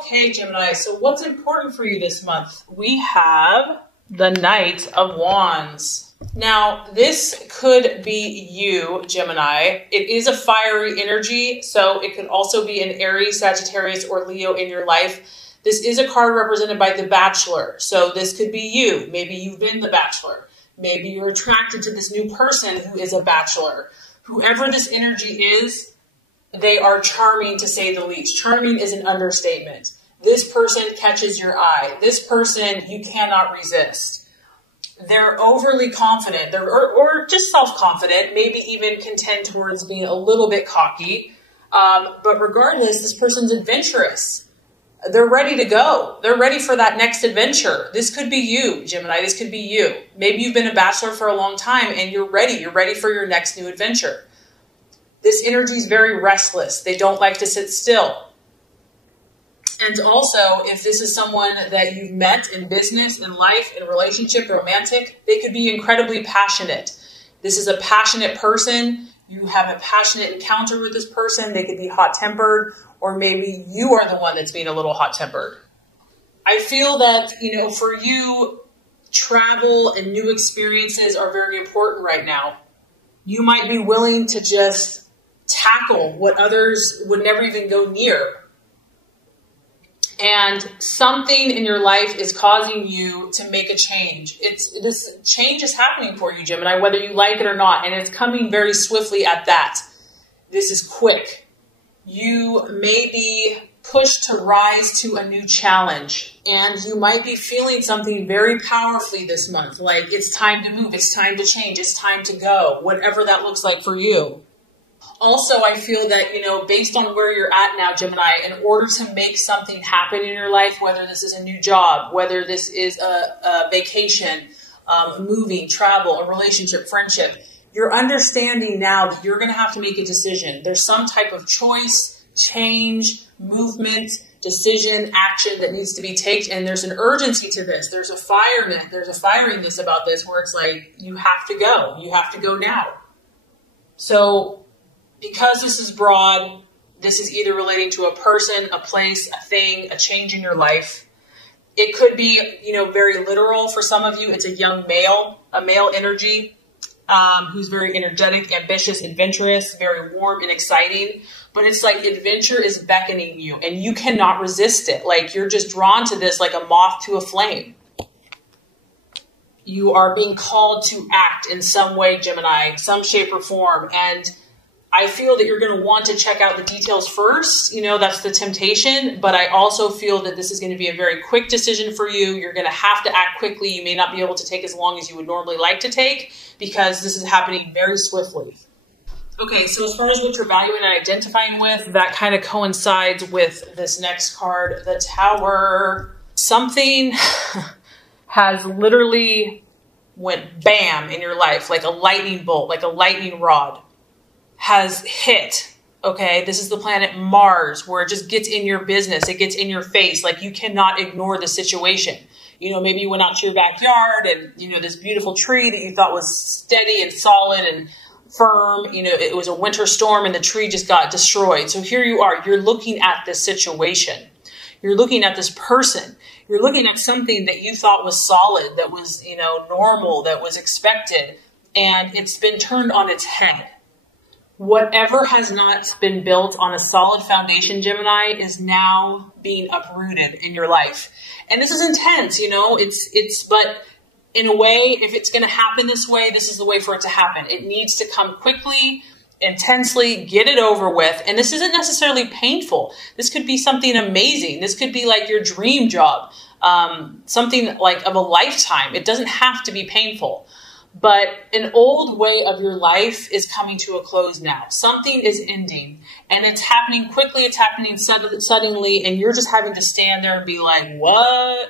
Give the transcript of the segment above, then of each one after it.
Okay, Gemini, so what's important for you this month? We have the Knight of Wands. Now, this could be you, Gemini. It is a fiery energy, so it could also be an Aries, Sagittarius, or Leo in your life. This is a card represented by the Bachelor, so this could be you. Maybe you've been the Bachelor. Maybe you're attracted to this new person who is a Bachelor. Whoever this energy is, they are charming, to say the least. Charming is an understatement. This person catches your eye. This person you cannot resist. They're overly confident, or just self-confident, maybe even can tend towards being a little bit cocky. But regardless, this person's adventurous. They're ready to go. They're ready for that next adventure. This could be you, Gemini. This could be you. Maybe you've been a Bachelor for a long time and you're ready. You're ready for your next new adventure. This energy is very restless. They don't like to sit still. And also, if this is someone that you've met in business, in life, in relationship, romantic, they could be incredibly passionate. This is a passionate person. You have a passionate encounter with this person. They could be hot-tempered, or maybe you are the one that's being a little hot-tempered. I feel that, for you, travel and new experiences are very important right now. You might be willing to just tackle what others would never even go near. And something in your life is causing you to make a change. This change is happening for you, Gemini, whether you like it or not. And it's coming very swiftly at that. This is quick. You may be pushed to rise to a new challenge. And you might be feeling something very powerfully this month. Like it's time to move. It's time to change. It's time to go. Whatever that looks like for you. Also, I feel that, based on where you're at now, Gemini, in order to make something happen in your life, whether this is a new job, whether this is a vacation, moving, travel, a relationship, friendship, you're understanding now that you're going to have to make a decision. There's some type of choice, change, movement, decision, action that needs to be taken. And there's an urgency to this. There's a firiness about this where it's like, you have to go. You have to go now. So, because this is broad, this is either relating to a person, a place, a thing, a change in your life. It could be, very literal for some of you. It's a young male, a male energy, who's very energetic, ambitious, adventurous, very warm and exciting. But it's like adventure is beckoning you and you cannot resist it. Like you're just drawn to this like a moth to a flame. You are being called to act in some way, Gemini, some shape or form. And I feel that you're going to want to check out the details first. That's the temptation. But I also feel that this is going to be a very quick decision for you. You're going to have to act quickly. You may not be able to take as long as you would normally like to take because this is happening very swiftly. Okay, so as far as what you're valuing and identifying with, that kind of coincides with this next card, the Tower. Something has literally went bam in your life, like a lightning bolt, like a lightning rod. Has hit, okay? This is the planet Mars, where it just gets in your business. It gets in your face. Like you cannot ignore the situation. Maybe you went out to your backyard and, this beautiful tree that you thought was steady and solid and firm, it was a winter storm and the tree just got destroyed. So here you are, you're looking at this situation. You're looking at this person. You're looking at something that you thought was solid, that was, normal, that was expected, and it's been turned on its head. Whatever has not been built on a solid foundation, Gemini, is now being uprooted in your life. And this is intense, but in a way, if it's going to happen this way, this is the way for it to happen. It needs to come quickly, intensely, get it over with. And this isn't necessarily painful. This could be something amazing. This could be like your dream job, something like of a lifetime. It doesn't have to be painful. But an old way of your life is coming to a close now. Something is ending and it's happening quickly. It's happening suddenly. And you're just having to stand there and be like, what?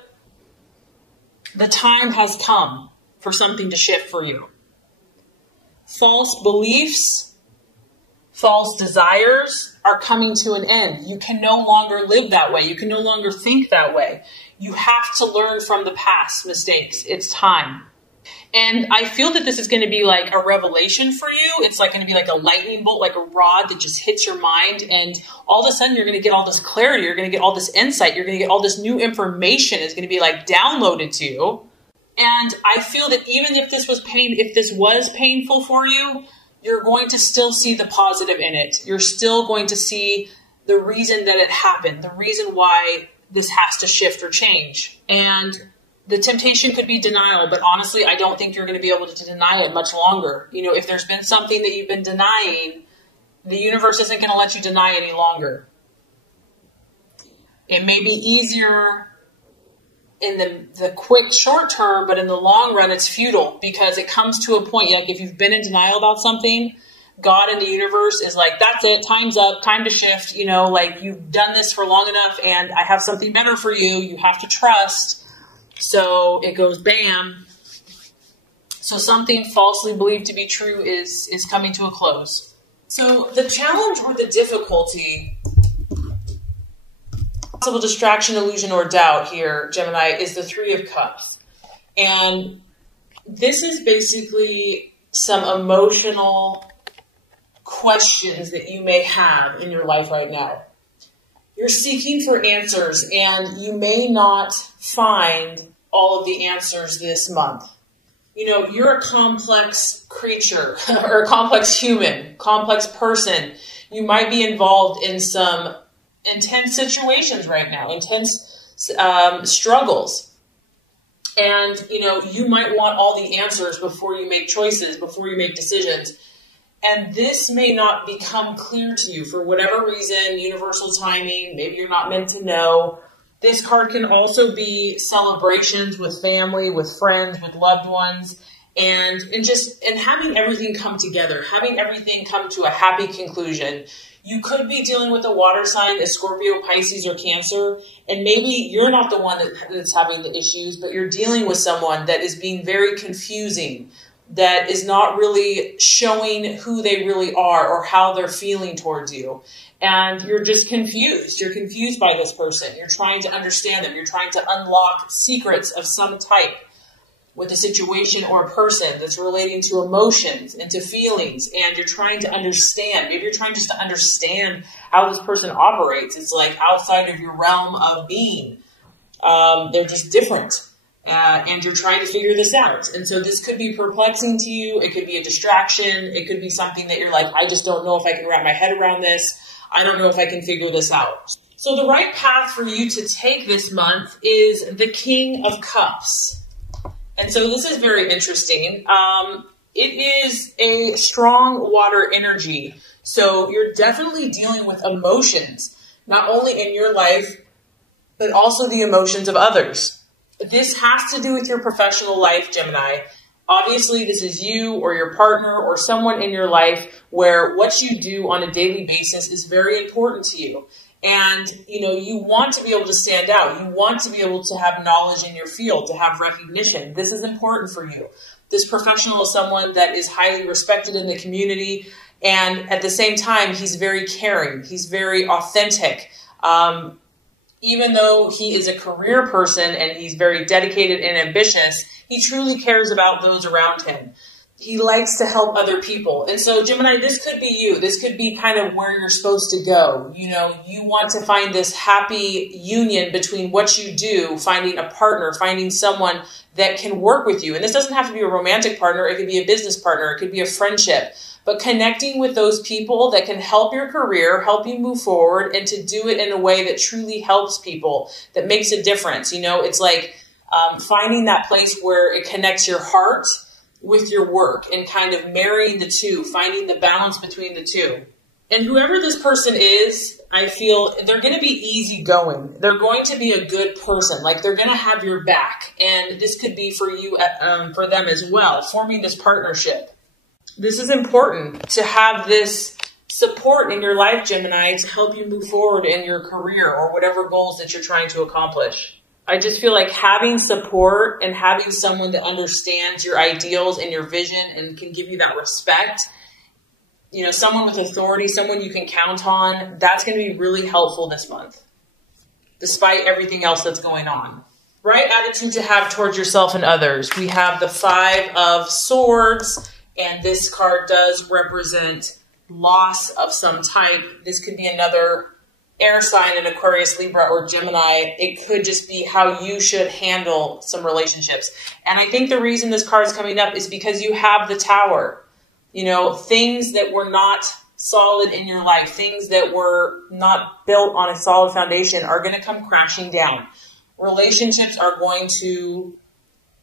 The time has come for something to shift for you. False beliefs, false desires are coming to an end. You can no longer live that way. You can no longer think that way. You have to learn from the past mistakes. It's time. And I feel that this is going to be like a revelation for you. It's like going to be like a lightning bolt, like a rod that just hits your mind. And all of a sudden you're going to get all this clarity. You're going to get all this insight. You're going to get all this new information. It's going to be like downloaded to you. And I feel that even if this was painful for you, you're going to still see the positive in it. You're still going to see the reason that it happened, the reason why this has to shift or change. And the temptation could be denial, but honestly, I don't think you're going to be able to deny it much longer. You know, if there's been something that you've been denying, the universe isn't going to let you deny any longer. It may be easier in the quick short term, but in the long run, it's futile because it comes to a point, like if you've been in denial about something, God and the universe is like, that's it, time's up, time to shift, you know, like you've done this for long enough and I have something better for you. You have to trust. So it goes bam. So something falsely believed to be true is coming to a close. So the challenge or the difficulty, possible distraction, illusion, or doubt here, Gemini, is the Three of Cups. And this is basically some emotional questions that you may have in your life right now. You're seeking for answers, and you may not find all of the answers this month. You know, you're a complex creature, or a complex human, complex person. You might be involved in some intense situations right now, intense struggles. And, you know, you might want all the answers before you make choices, before you make decisions. And this may not become clear to you for whatever reason, universal timing, maybe you're not meant to know. This card can also be celebrations with family, with friends, with loved ones, and having everything come together, having everything come to a happy conclusion. You could be dealing with a water sign, a Scorpio, Pisces, or Cancer, and maybe you're not the one that's having the issues, but you're dealing with someone that is being very confusing, that is not really showing who they really are or how they're feeling towards you. And you're just confused. You're confused by this person. You're trying to understand them. You're trying to unlock secrets of some type with a situation or a person that's relating to emotions and to feelings. And you're trying to understand. Maybe you're trying just to understand how this person operates. It's like outside of your realm of being. They're just different. And you're trying to figure this out. And so this could be perplexing to you. It could be a distraction. It could be something that you're like, I just don't know if I can wrap my head around this. I don't know if I can figure this out. So the right path for you to take this month is the King of Cups. And so this is very interesting. It is a strong water energy. So you're definitely dealing with emotions, not only in your life, but also the emotions of others. This has to do with your professional life, Gemini. Obviously, this is you or your partner or someone in your life where what you do on a daily basis is very important to you. And, you know, you want to be able to stand out. You want to be able to have knowledge in your field, to have recognition. This is important for you. This professional is someone that is highly respected in the community. And at the same time, he's very caring. He's very authentic. Even though he is a career person and he's very dedicated and ambitious, he truly cares about those around him. He likes to help other people. And so, Gemini, this could be you. This could be kind of where you're supposed to go. You know, you want to find this happy union between what you do, finding a partner, finding someone that can work with you. And this doesn't have to be a romantic partner. It could be a business partner. It could be a friendship. But connecting with those people that can help your career, help you move forward, and to do it in a way that truly helps people, that makes a difference. You know, it's like finding that place where it connects your heart with your work and kind of marrying the two, finding the balance between the two. And whoever this person is, I feel they're going to be easygoing. They're going to be a good person. Like they're going to have your back. And this could be for you, for them as well, forming this partnership. This is important to have this support in your life, Gemini, to help you move forward in your career or whatever goals that you're trying to accomplish. I just feel like having support and having someone that understands your ideals and your vision and can give you that respect, you know, someone with authority, someone you can count on, that's going to be really helpful this month, despite everything else that's going on. Right attitude to have towards yourself and others. We have the Five of Swords, and this card does represent loss of some type. This could be another air sign in Aquarius, Libra, or Gemini. It could just be how you should handle some relationships. And I think the reason this card is coming up is because you have the Tower. You know, things that were not solid in your life, things that were not built on a solid foundation are going to come crashing down. Relationships are going to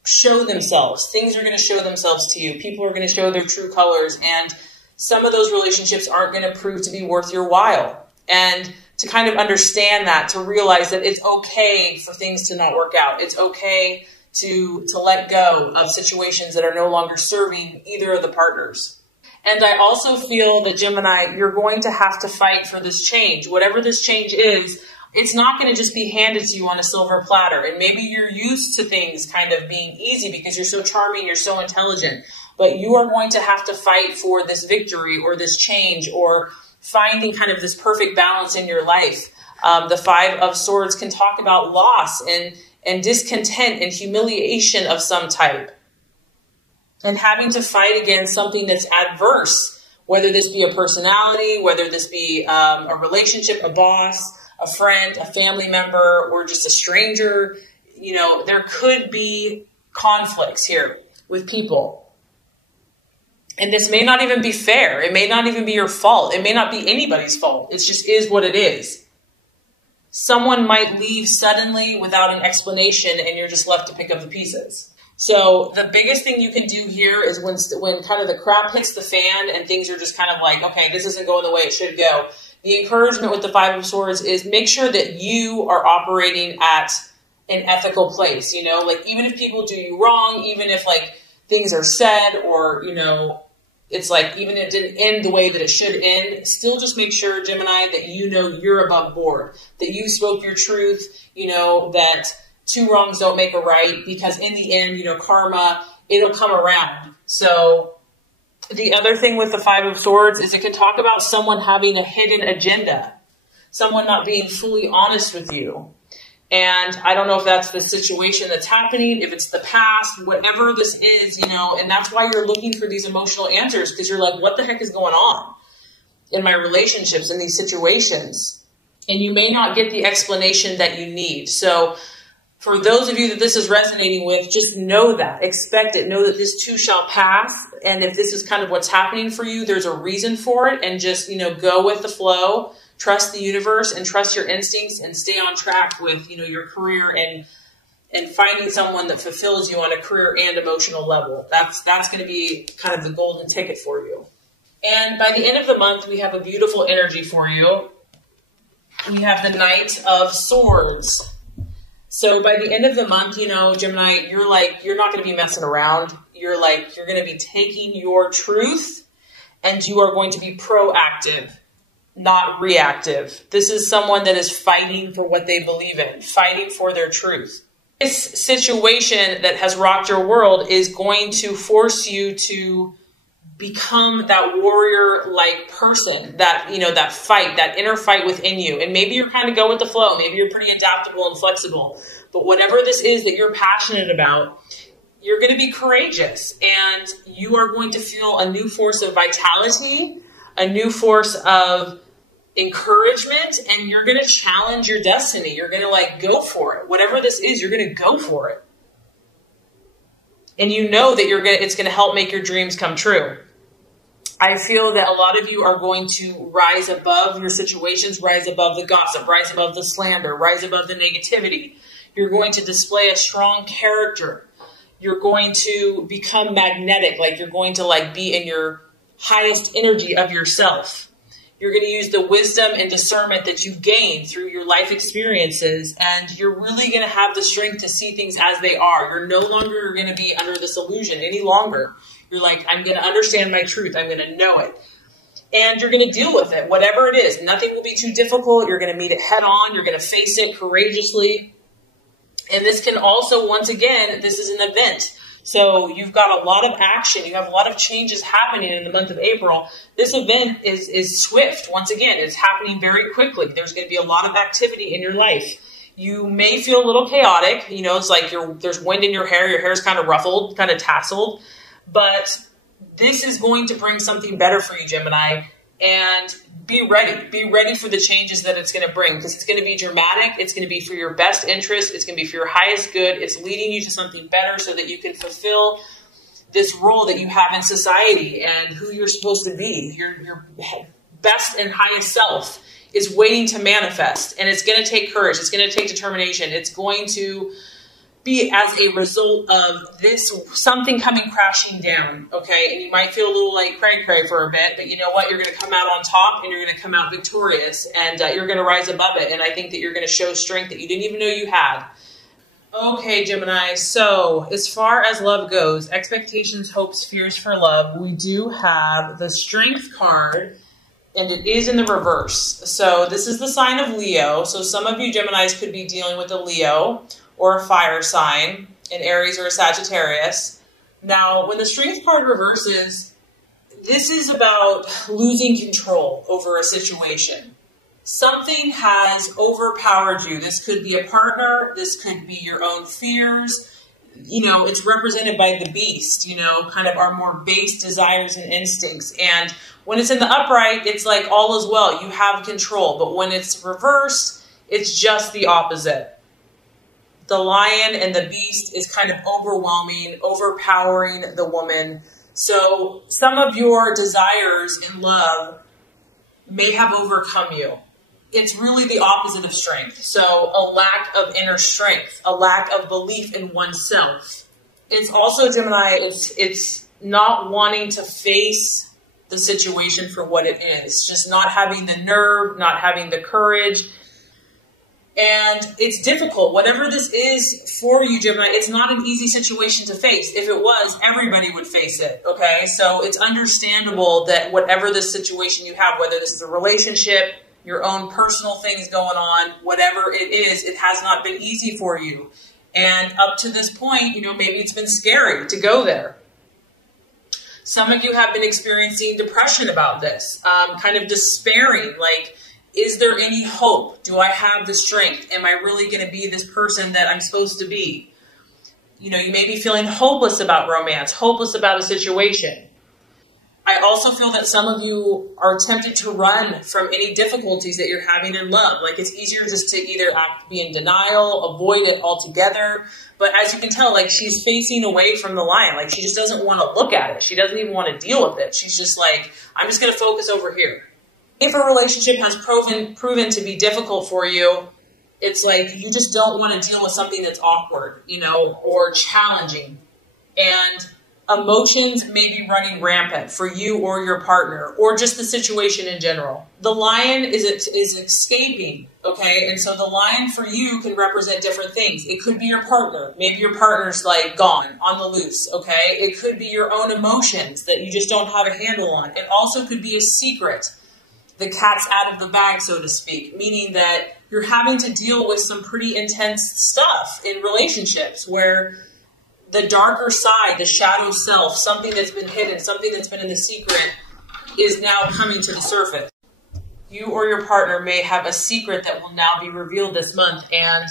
show themselves. Things are going to show themselves to you. People are going to show their true colors. And some of those relationships aren't going to prove to be worth your while. And to kind of understand that, to realize that it's okay for things to not work out. It's okay to let go of situations that are no longer serving either of the partners. And I also feel that, Gemini, you're going to have to fight for this change. Whatever this change is, it's not going to just be handed to you on a silver platter. And maybe you're used to things kind of being easy because you're so charming, you're so intelligent. But you are going to have to fight for this victory or this change or finding kind of this perfect balance in your life. The Five of Swords can talk about loss and discontent and humiliation of some type. And having to fight against something that's adverse, whether this be a personality, whether this be a relationship, a boss, a friend, a family member, or just a stranger. You know, there could be conflicts here with people. And this may not even be fair. It may not even be your fault. It may not be anybody's fault. It just is what it is. Someone might leave suddenly without an explanation and you're just left to pick up the pieces. So the biggest thing you can do here is when kind of the crap hits the fan and things are just kind of like, okay, this isn't going the way it should go. The encouragement with the Five of Swords is make sure that you are operating at an ethical place. You know, like even if people do you wrong, even if like things are said or, you know, it's like even if it didn't end the way that it should end, still just make sure, Gemini, that you know you're above board, that you spoke your truth, you know, that two wrongs don't make a right, because in the end, you know, karma, it'll come around. So the other thing with the Five of Swords is it can talk about someone having a hidden agenda, someone not being fully honest with you. And I don't know if that's the situation that's happening, if it's the past, whatever this is, you know, and that's why you're looking for these emotional answers, because you're like, what the heck is going on in my relationships, in these situations? And you may not get the explanation that you need. So for those of you that this is resonating with, just know that, expect it, know that this too shall pass. And if this is kind of what's happening for you, there's a reason for it, and just, you know, go with the flow. Trust the universe and trust your instincts and stay on track with, you know, your career and finding someone that fulfills you on a career and emotional level. That's going to be kind of the golden ticket for you. And by the end of the month, we have a beautiful energy for you. We have the Knight of Swords. So by the end of the month, you know, Gemini, you're not going to be messing around. You're going to be taking your truth and you are going to be proactive, not reactive. This is someone that is fighting for what they believe in, fighting for their truth. This situation that has rocked your world is going to force you to become that warrior-like person, that, you know, that fight, that inner fight within you. And maybe you're kind of go with the flow. Maybe you're pretty adaptable and flexible. But whatever this is that you're passionate about, you're going to be courageous. And you are going to feel a new force of vitality, a new force of encouragement, and you're going to challenge your destiny. You're going to like go for it. Whatever this is, you're going to go for it. And you know that it's going to help make your dreams come true. I feel that a lot of you are going to rise above your situations, rise above the gossip, rise above the slander, rise above the negativity. You're going to display a strong character. You're going to become magnetic, like you're going to like be in your highest energy of yourself. You're going to use the wisdom and discernment that you've gained through your life experiences, and you're really going to have the strength to see things as they are. You're no longer going to be under this illusion any longer. You're like, I'm going to understand my truth. I'm going to know it. And you're going to deal with it, whatever it is. Nothing will be too difficult. You're going to meet it head on. You're going to face it courageously. And this can also, once again, this is an event. So you've got a lot of action. You have a lot of changes happening in the month of April. This event is swift. Once again, it's happening very quickly. There's going to be a lot of activity in your life. You may feel a little chaotic. You know, it's like there's wind in your hair's kind of ruffled, kind of tasseled, but this is going to bring something better for you, Gemini, and be ready. Be ready for the changes that it's going to bring, because it's going to be dramatic. It's going to be for your best interest. It's going to be for your highest good. It's leading you to something better so that you can fulfill this role that you have in society and who you're supposed to be. Your best and highest self is waiting to manifest, and it's going to take courage. It's going to take determination. It's going to be as a result of this, something coming crashing down, okay? And you might feel a little like cray-cray for a bit, but you know what? You're going to come out on top, and you're going to come out victorious, and you're going to rise above it, and I think that you're going to show strength that you didn't even know you had. Okay, Gemini, so as far as love goes, expectations, hopes, fears for love, we do have the Strength card, and it is in the reverse. So this is the sign of Leo. So some of you Geminis could be dealing with a Leo or a fire sign, an Aries or a Sagittarius. Now, when the Strength card reverses, this is about losing control over a situation. Something has overpowered you. This could be a partner. This could be your own fears. You know, it's represented by the beast, you know, kind of our more base desires and instincts. And when it's in the upright, it's like all is well. You have control. But when it's reversed, it's just the opposite. The lion and the beast is kind of overwhelming, overpowering the woman. So some of your desires in love may have overcome you. It's really the opposite of strength. So a lack of inner strength, a lack of belief in oneself. It's also, Gemini, it's not wanting to face the situation for what it is. Just not having the nerve, not having the courage. And it's difficult. Whatever this is for you, Gemini, it's not an easy situation to face. If it was, everybody would face it, okay? So it's understandable that whatever this situation you have, whether this is a relationship, your own personal things going on, whatever it is, it has not been easy for you. And up to this point, you know, maybe it's been scary to go there. Some of you have been experiencing depression about this, kind of despairing, like, is there any hope? Do I have the strength? Am I really going to be this person that I'm supposed to be? You know, you may be feeling hopeless about romance, hopeless about a situation. I also feel that some of you are tempted to run from any difficulties that you're having in love. Like, it's easier just to either be in denial, avoid it altogether. But as you can tell, like, she's facing away from the lion. Like, she just doesn't want to look at it. She doesn't even want to deal with it. She's just like, I'm just going to focus over here. If a relationship has proven to be difficult for you, it's like you just don't want to deal with something that's awkward, you know, or challenging. And emotions may be running rampant for you or your partner, or just the situation in general. The lion is escaping, okay? And so the lion for you can represent different things. It could be your partner. Maybe your partner's like gone, on the loose, okay? It could be your own emotions that you just don't have a handle on. It also could be a secret. The cat's out of the bag, so to speak, meaning that you're having to deal with some pretty intense stuff in relationships where the darker side, the shadow self, something that's been hidden, something that's been in the secret, is now coming to the surface. You or your partner may have a secret that will now be revealed this month, and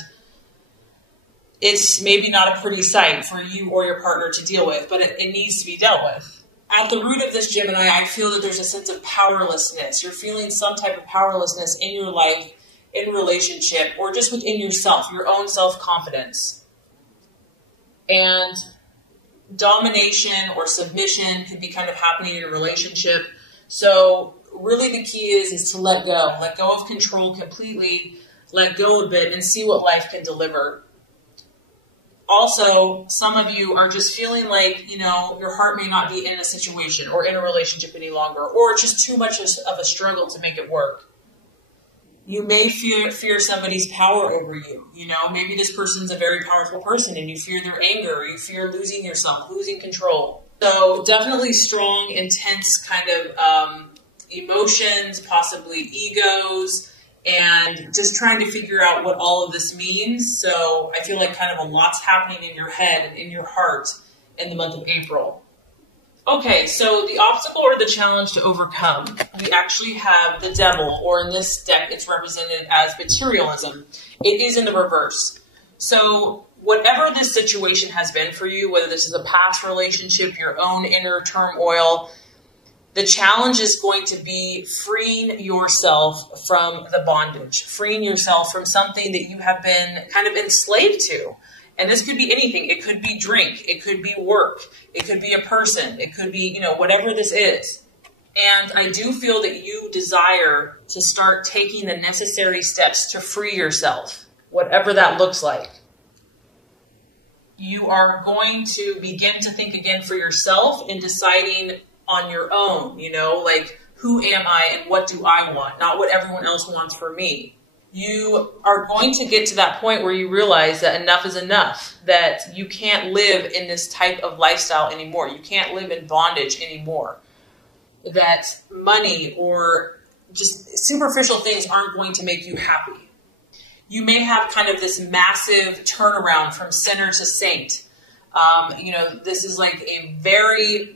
it's maybe not a pretty sight for you or your partner to deal with, but it needs to be dealt with. At the root of this, Gemini, I feel that there's a sense of powerlessness. You're feeling some type of powerlessness in your life, in relationship, or just within yourself, your own self-confidence. And domination or submission could be kind of happening in a relationship. So really the key is to let go of control completely, let go of it, and see what life can deliver. Also, some of you are just feeling like, you know, your heart may not be in a situation or in a relationship any longer, or it's just too much of a struggle to make it work. You may fear somebody's power over you. You know, maybe this person's a very powerful person and you fear their anger, or you fear losing yourself, losing control. So definitely strong, intense kind of emotions, possibly egos, and just trying to figure out what all of this means. So I feel like kind of a lot's happening in your head and in your heart in the month of April. Okay, so the obstacle or the challenge to overcome, we actually have the devil, or in this deck, it's represented as materialism. It is in the reverse. So whatever this situation has been for you, whether this is a past relationship, your own inner turmoil, the challenge is going to be freeing yourself from the bondage, freeing yourself from something that you have been kind of enslaved to. And this could be anything. It could be drink. It could be work. It could be a person. It could be, whatever this is. And I do feel that you desire to start taking the necessary steps to free yourself, whatever that looks like. You are going to begin to think again for yourself in deciding on your own, like, who am I and what do I want? Not what everyone else wants for me. You are going to get to that point where you realize that enough is enough, that you can't live in this type of lifestyle anymore. You can't live in bondage anymore. That money or just superficial things aren't going to make you happy. You may have kind of this massive turnaround from sinner to saint. This is like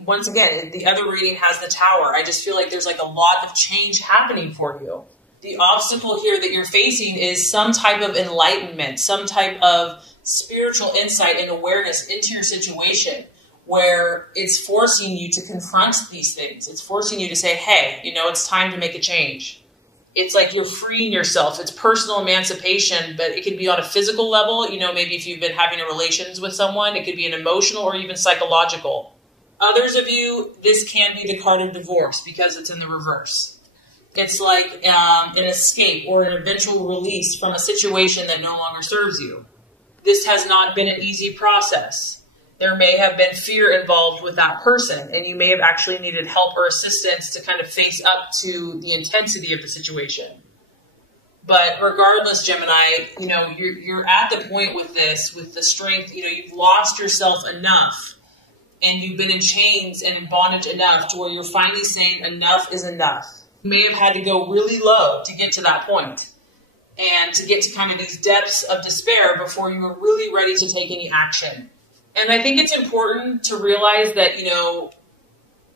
once again, the other reading has the Tower. I just feel like there's like a lot of change happening for you. The obstacle here that you're facing is some type of enlightenment, some type of spiritual insight and awareness into your situation where it's forcing you to confront these things. It's forcing you to say, hey, it's time to make a change. It's like you're freeing yourself. It's personal emancipation, but it could be on a physical level. Maybe if you've been having relations with someone, it could be an emotional or even psychological. Others of you, this can be the card of divorce because it's in the reverse. It's like an escape or an eventual release from a situation that no longer serves you. This has not been an easy process. There may have been fear involved with that person, and you may have actually needed help or assistance to kind of face up to the intensity of the situation. But regardless, Gemini, you're at the point with this, with the strength, you've lost yourself enough, and you've been in chains and in bondage enough to where you're finally saying enough is enough. You may have had to go really low to get to that point and to get to kind of these depths of despair before you were really ready to take any action. And I think it's important to realize that,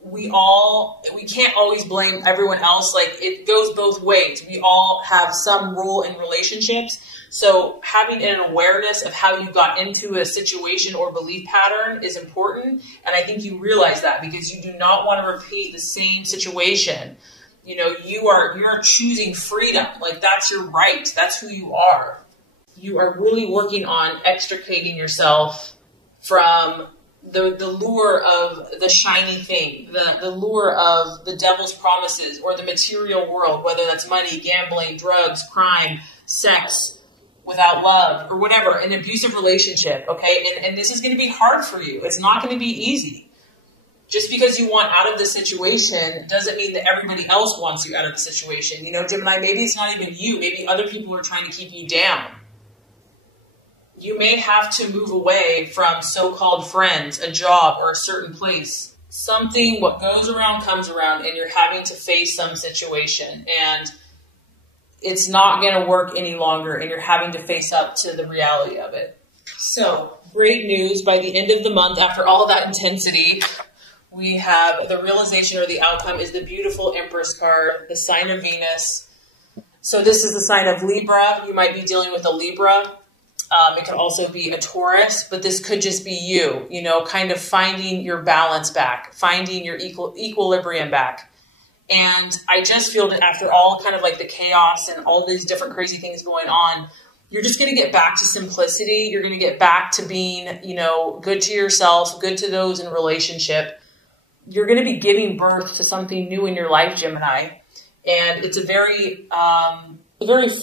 we can't always blame everyone else. Like, it goes both ways. We all have some role in relationships. So having an awareness of how you got into a situation or belief pattern is important. And I think you realize that because you do not want to repeat the same situation. You're choosing freedom. Like, that's your right. That's who you are. You are really working on extricating yourself from the lure of the shiny thing, the lure of the devil's promises or the material world, whether that's money, gambling, drugs, crime, sex, without love, or whatever, an abusive relationship, okay? And this is going to be hard for you. It's not going to be easy. Just because you want out of the situation doesn't mean that everybody else wants you out of the situation. Gemini, maybe it's not even you. Maybe other people are trying to keep you down. You may have to move away from so-called friends, a job, or a certain place. Something, what goes around comes around, and you're having to face some situation. And it's not going to work any longer, and you're having to face up to the reality of it. So, great news. By the end of the month, after all that intensity, we have the realization or the outcome is the beautiful Empress card, the sign of Venus. So this is the sign of Libra. You might be dealing with a Libra. It could also be a Taurus, but this could just be you, kind of finding your balance back, finding your equilibrium back. And I just feel that after all kind of like the chaos and all these different crazy things going on, you're just going to get back to simplicity. You're going to get back to being, good to yourself, good to those in relationship. You're going to be giving birth to something new in your life, Gemini. And it's a very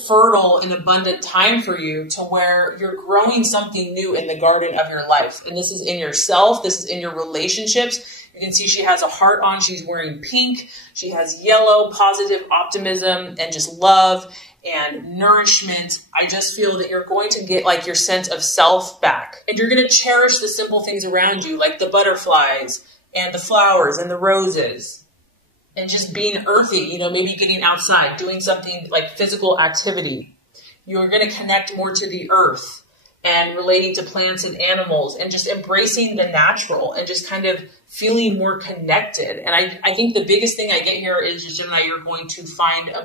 fertile and abundant time for you to where you're growing something new in the garden of your life. And this is in yourself. This is in your relationships. You can see she has a heart on. She's wearing pink. She has yellow, positive optimism and just love and nourishment. I just feel that you're going to get like your sense of self back. And you're going to cherish the simple things around you, like the butterflies and the flowers and the roses. And just being earthy, maybe getting outside, doing something like physical activity. You're going to connect more to the earth. and relating to plants and animals and just embracing the natural and just kind of feeling more connected. And I think the biggest thing I get here is, Gemini, you're going to find a